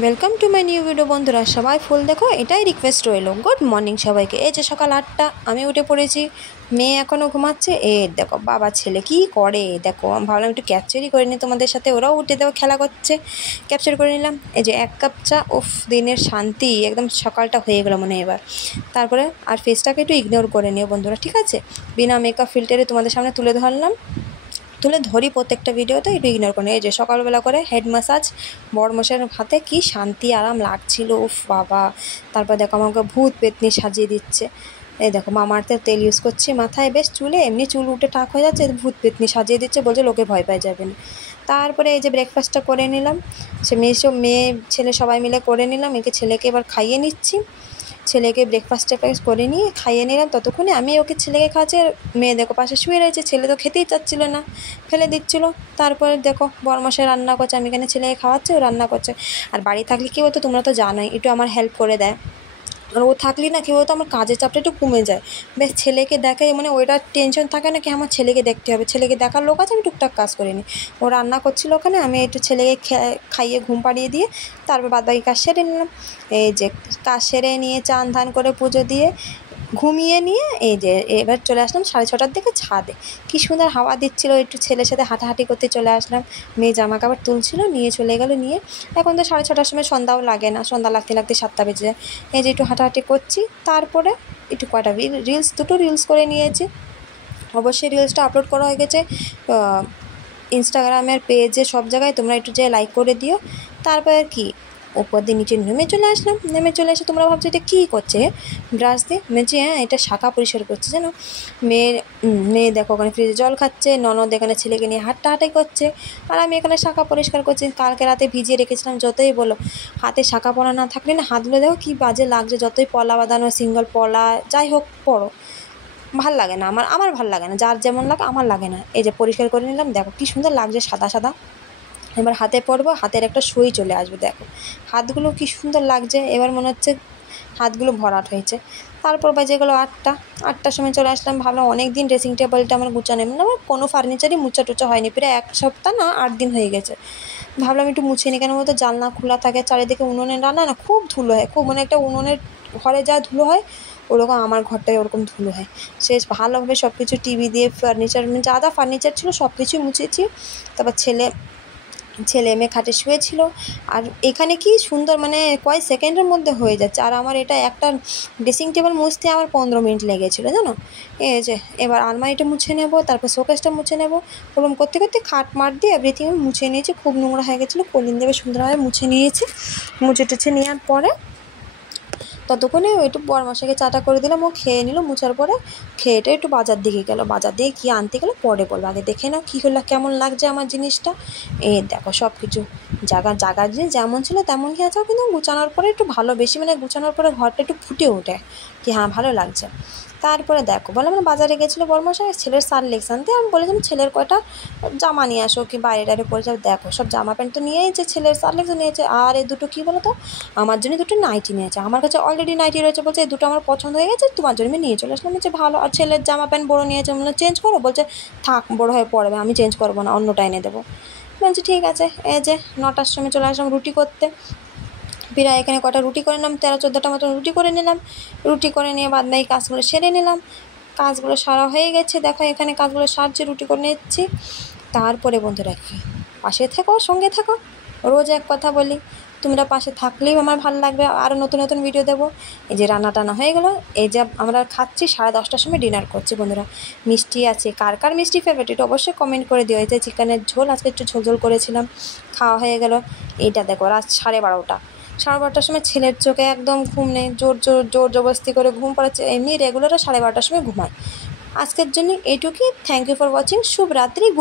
Welcome to my new video. বন্ধুরা সবাই ফুল দেখো, এটাই রিকোয়েস্ট রইল। গুড মর্নিং সবাইকে। এই যে সকাল 8টা, আমি উঠে পড়েছি, মেয়ে এখনও ঘুমাচ্ছে। দেখো বাবা ছেলে কি করে দেখো। আমি ভাবলাম একটু ক্যাপচারই করে নিই তোমাদের সাথে। ওরাও উঠে দেখো খেলা করছে, ক্যাপচার করে নিলাম। এই যে 1 কাপ চা, উফ দিনের শান্তি, একদম সকালটা হয়ে গেলো মনে এবার। তারপরে আর ফেসটাকে একটু ইগনোর করে নিও বন্ধুরা, ঠিক আছে? বিনা মেকআপ ফিল্টারে তোমাদের সামনে তুলে ধরি প্রত্যেকটা ভিডিওতে, একটু ইগনোর করে। এই যে সকালবেলা করে হেড ম্যাসাজ বড়মশাইয়ের হাতে, কি শান্তি আরাম লাগছিল, উফ বাবা। তারপর দেখো আমাকে ভূত পেতনি সাজিয়ে দিচ্ছে। এই দেখো মামাআর্থের তেল ইউজ করছি মাথায়, বেশ চুলে এমনি চুল উঠে টাক হয়ে যাচ্ছে, ভূত পেতনি সাজিয়ে দিচ্ছে, বলছে লোকে ভয় পায় যাবেন। তারপরে এই যে ব্রেকফাস্টটা করে নিলাম, সে মেয়ে ছেলে সবাই মিলে করে নিলাম। ছেলেকে এবার খাইয়ে নিচ্ছি। ছেলেকে ব্রেকফাস্ট করে নিয়ে খাইয়ে নিলাম। ততক্ষণে আমি ওকে ছেলেকে খাওয়াচ্ছি, আর মেয়ে দেখো পাশে শুয়ে রয়েছে। ছেলে তো খেতেই চাচ্ছিল না, ফেলে দিচ্ছিলো। তারপরে দেখো বড়মশাই রান্না করছে, আমি এখানে ছেলেকে খাওয়াচ্ছি, ও রান্না করছে। আর বাড়ি থাকলে কী হতো তোমরা তো জানোই, একটু আমার হেল্প করে দেয়। আর ও থাকলে না কী বলতো, আমার কাজের চাপটা একটু কমে যায়। বেশ ছেলেকে দেখে, মানে ওইটা টেনশন থাকে না কি আমার ছেলেকে দেখতে হবে, ছেলেকে দেখার লোক আছে, আমি টুকটাক কাজ করে নিই। ও রান্না করছিল ওখানে, আমি একটু ছেলেকে খাইয়ে ঘুম পাড়িয়ে দিয়ে তারপর বাদবাকি কাজ সেরে নিলাম। এই যে কাজ সেরে নিয়ে চান ধান করে পুজো দিয়ে ঘুমিয়ে নিয়ে এই যে এবার চলে আসলাম 6:30টার দিকে ছাদে। কী সুন্দর হাওয়া দিচ্ছিলো, একটু ছেলের সাথে হাঁটাহাঁটি করতে চলে আসলাম। মেয়ে জামা কাপড় তুলছিল, নিয়ে চলে গেলো নিয়ে। এখন তো 6:30টার সময় সন্ধ্যাও লাগে না, সন্ধ্যা লাগতে লাগতে 7টা বেজে যায়। এই যে একটু হাঁটাহাঁটি করছি, তারপরে একটু কয়টা দুটো রিলস করে নিয়েছি। অবশ্যই রিলসটা আপলোড করা হয়ে গেছে ইনস্টাগ্রামের পেজে, সব জায়গায় তোমরা একটু যে লাইক করে দিও। তারপরে কি উপর দিয়ে নিচে নেমে চলে এসে তোমরা ভাবছো এটা কী করছে, ব্রাশ দিয়ে মেঝে, এটা শাখা পরিষ্কার করছে জানো। মেয়ে দেখো ওখানে ফ্রিজে জল খাচ্ছে, ননদ এখানে ছেলেকে নিয়ে হাঁটাহাঁটি করছে, আর আমি এখানে শাখা পরিষ্কার করছি। কালকে রাতে ভিজিয়ে রেখেছিলাম, যতই বলো হাতে শাখা পরা না থাকলে না, হাতগুলো দেখো কী বাজে লাগছে। যতই পলা বাঁধানো, সিঙ্গল পলা যাই হোক পরো, ভাল লাগে না আমার ভাল লাগে না, যার যেমন লাগে, আমার লাগে না। এই যে পরিষ্কার করে নিলাম, দেখো কী সুন্দর লাগছে সাদা সাদা। এবার হাতে পরবো, হাতের একটা সুই চলে আসবে, দেখো হাতগুলো কী সুন্দর লাগছে। এবার মনে হচ্ছে হাতগুলো ভরাট হয়েছে। তারপর বাজে গেলো 8টার সময় চলে আসলাম। ভাবলাম অনেক দিন ড্রেসিং টেবিলটা আমার গুছানো, আমার কোনো ফার্নিচারই মুছা টুচা হয়নি, প্রায় 1 সপ্তাহ না 8 দিন হয়ে গেছে। ভাবলাম একটু মুছে নিই, কেন বলতো জানলা খোলা থাকে, চারিদিকে উনুনের রান্না না, খুব ধুলো হয়, খুব মানে একটা উনুনের ঘরে যা ধুলো হয় ওরকম আমার ঘরটায় ওরকম ধুলো হয়। শেষ ভালোভাবে সব কিছু টিভি দিয়ে ফার্নিচার, মানে যা যা ফার্নিচার ছিল সব কিছুই মুছেছি। তারপর ছেলে মেয়ে খাটে শুয়েছিল। আর এখানে কি সুন্দর, মানে কয়েক সেকেন্ডের মধ্যে হয়ে যাচ্ছে। আর আমার এটা একটা ড্রেসিং টেবিল মুছতে আমার 15 মিনিট লেগেছিলো জানো। এই যে এবার আলমারিটা মুছে নেব, তারপর শোকেসটা মুছে নেব, ওরকম করতে করতে খাট মার দিয়ে এভরিথিং মুছে নিয়েছি। খুব নোংরা হয়ে গেছিলো, কলিন দেবে সুন্দরভাবে মুছে নিয়েছি। মুছে টুছে নেওয়ার পরে ততক্ষণে একটু বড়মশাইকে চাটা করে দিলাম, ও খেয়ে নিল। মুছার পরে খেয়েটা একটু বাজার দিকে গেল, বাজার দিয়ে কী আনতে গেলো পরে বলবো, আগে দেখে নাও কী হলো, কেমন লাগছে আমার জিনিসটা। দেখো সব কিছু জায়গা জিনিস যেমন ছিল তেমনই আছে, কিন্তু গুছানোর পরে একটু ভালো, বেশি মানে গুছানোর পরে ঘরটা একটু ফুটে ওঠে কি হ্যাঁ ভালো লাগছে। তারপরে দেখো বললাম বাজারে গেছিলো বড়মশাই ছেলের সারলেক্স আনতে, আমি বলেছিলাম ছেলের কয়টা জামা নিয়ে আসো, কি বাইরে টাইরে পরে যাও। দেখো সব জামা প্যান্ট তো নিয়েছে, ছেলের সারলেক্সও নিয়েছে, আর এই দুটো কী বলো তো আমার জন্য দুটো নাইটি নিয়েছে। আমার কাছে অলরেডি নাইটি রয়েছে, বলছে এই দুটো আমার পছন্দ হয়ে গেছে, তোমার জন্য আমি নিয়ে চলে আসলাম। বলছে ভালো। আর ছেলের জামা প্যান্ট বড়ো নিয়েছে, বললো চেঞ্জ করো, বলছে থাক বড়ো হয়ে পড়বে, আমি চেঞ্জ করবো না, অন্যটা এনে দেবো। বলছি ঠিক আছে। এই যে 9টার সময় চলে আসলাম রুটি করতে। প্রায় এখানে কটা রুটি করে নিলাম, 13-14টা মতন রুটি করে নিলাম। রুটি করে নিয়ে বাদবাকি কাজগুলো সেরে নিলাম। কাজগুলো সারা হয়ে গেছে, দেখো এখানে কাজগুলো সারছি, রুটি করে নিচ্ছি। তারপরে বন্ধুরা কি পাশে থেকো, সঙ্গে থাকো, রোজ এক কথা বলি, তোমরা পাশে থাকলেই আমার ভালো লাগবে, আরও নতুন নতুন ভিডিও দেবো। এই যে রান্না টানা হয়ে গেলো, এই যে আমরা খাচ্ছি, 10:30টার সময় ডিনার করছি বন্ধুরা। মিষ্টি আছে, কার কার মিষ্টি ফেভারিট এটা অবশ্যই কমেন্ট করে দিও। এই যে চিকেনের ঝোল, আজকে একটু ঝোল করেছিলাম, খাওয়া হয়ে গেল। এইটা দেখো রাত 12:30টার সময় ছেলের চোখে একদম ঘুম নেই, জোর জবরদস্তি করে ঘুম পাড়াচ্ছে। এমনি রেগুলারও 12:30টার সময় ঘুমায়। আজকের জন্য এইটুকুই। Thank you for watching. শুভরাত্রি। গুড